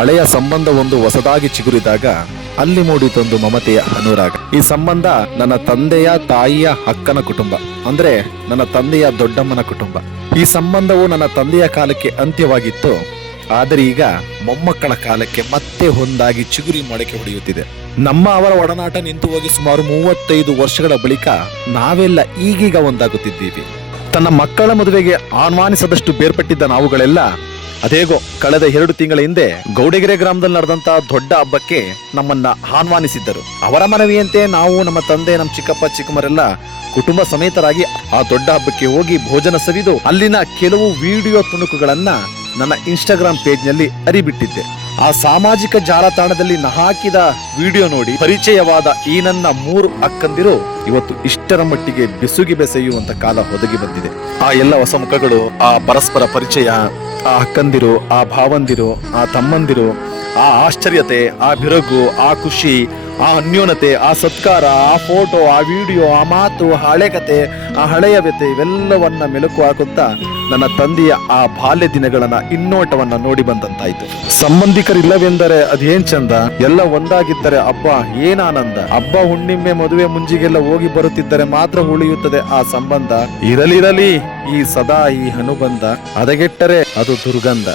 ಹಳೆಯ ಸಂಬಂಧವೊಂದು ಹೊಸದಾಗಿ ಚಿಗುರಿದಾಗ ಅಲ್ಲಿ ಮೂಡಿತೊಂದು ಮಮತೆಯ ಅನುರಾಗ. ಈ ಸಂಬಂಧ ನನ್ನ ತಂದೆಯ ತಾಯಿಯ ಅಕ್ಕನ ಕುಟುಂಬ, ಅಂದ್ರೆ ನನ್ನ ತಂದೆಯ ದೊಡ್ಡಮ್ಮನ ಕುಟುಂಬ. ಈ ಸಂಬಂಧವು ನನ್ನ ತಂದೆಯ ಕಾಲಕ್ಕೆ ಅಂತ್ಯವಾಗಿತ್ತು, ಆದರೆ ಈಗ ಮೊಮ್ಮಕ್ಕಳ ಕಾಲಕ್ಕೆ ಮತ್ತೆ ಒಂದಾಗಿ ಚಿಗುರಿ ಮೊಳಕೆ ಹೊಡೆಯುತ್ತಿದೆ. ನಮ್ಮ ಅವರ ಒಡನಾಟ ನಿಂತು ಹೋಗಿ ಸುಮಾರು 35 ವರ್ಷಗಳ ಬಳಿಕ ನಾವೆಲ್ಲ ಈಗೀಗ ಒಂದಾಗುತ್ತಿದ್ದೀವಿ. ತನ್ನ ಮಕ್ಕಳ ಮದುವೆಗೆ ಆಹ್ವಾನಿಸದಷ್ಟು ಬೇರ್ಪಟ್ಟಿದ್ದ ನಾವುಗಳೆಲ್ಲ ಅದೇಗೋ ಕಳೆದ 2 ತಿಂಗಳ ಹಿಂದೆ ಗೌಡಗೆರೆ ಗ್ರಾಮದಲ್ಲಿ ನಡೆದಂತಹ ದೊಡ್ಡ ಹಬ್ಬಕ್ಕೆ ನಮ್ಮನ್ನ ಆಹ್ವಾನಿಸಿದ್ದರು. ಅವರ ಮನವಿಯಂತೆ ನಾವು, ನಮ್ಮ ತಂದೆ, ನಮ್ಮ ಚಿಕ್ಕಪ್ಪ ಚಿಕ್ಕಮ್ಮರೆಲ್ಲ ಕುಟುಂಬ ಸಮೇತರಾಗಿ ಆ ದೊಡ್ಡ ಹಬ್ಬಕ್ಕೆ ಹೋಗಿ ಭೋಜನ ಸವಿದು ಅಲ್ಲಿನ ಕೆಲವು ವಿಡಿಯೋ ತುಣುಕುಗಳನ್ನ ನನ್ನ ಇನ್ಸ್ಟಾಗ್ರಾಮ್ ಪೇಜ್ ನಲ್ಲಿ ಅರಿಬಿಟ್ಟಿದ್ದೆ. ಆ ಸಾಮಾಜಿಕ ಜಾಲತಾಣದಲ್ಲಿ ಹಾಕಿದ ವಿಡಿಯೋ ನೋಡಿ ಪರಿಚಯವಾದ ಈ ನನ್ನ 3 ಅಕ್ಕಂದಿರು ಇವತ್ತು ಇಷ್ಟರ ಮಟ್ಟಿಗೆ ಬೆಸುಗಿ ಬೆಸೆಯುವಂತ ಕಾಲ ಒದಗಿ ಬಂದಿದೆ. ಆ ಎಲ್ಲ ಹೊಸ ಮುಖಗಳು, ಆ ಪರಸ್ಪರ ಪರಿಚಯ, ಆ ಅಕ್ಕಂದಿರು, ಆ ಭಾವಂದಿರು, ಆ ತಮ್ಮಂದಿರು, ಆ ಆಶ್ಚರ್ಯತೆ, ಆ ಬಿರುಗು, ಆ ಖುಷಿ, ಆ ಅನ್ಯೋನ್ಯತೆ, ಆ ಸತ್ಕಾರ, ಆ ಫೋಟೋ, ಆ ವಿಡಿಯೋ, ಆ ಮಾತು, ಆ ಹಳೆ ಕತೆ, ಆ ಹಳೆಯ ವ್ಯತೆ, ಇವೆಲ್ಲವನ್ನ ಮೆಲುಕು ಹಾಕುತ್ತಾ ನನ್ನ ತಂದೆಯ ಆ ಬಾಲ್ಯ ದಿನಗಳನ್ನ ಇನ್ನೋಟವನ್ನ ನೋಡಿ ಬಂದಂತಾಯ್ತು. ಸಂಬಂಧಿಕರಿಲ್ಲವೆಂದರೆ ಅದೇನ್ ಚಂದ, ಎಲ್ಲ ಒಂದಾಗಿದ್ದರೆ ಹಬ್ಬ ಏನ್ ಆನಂದ. ಹಬ್ಬ ಹುಣ್ಣಿಮೆ ಮದುವೆ ಮುಂಜಿಗೆಲ್ಲ ಹೋಗಿ ಬರುತ್ತಿದ್ದರೆ ಮಾತ್ರ ಉಳಿಯುತ್ತದೆ ಆ ಸಂಬಂಧ. ಇರಲಿರಲಿ ಈ ಸದಾ ಈ ಅನುಬಂಧ, ಹದಗೆಟ್ಟರೆ ಅದು ದುರ್ಗಂಧ.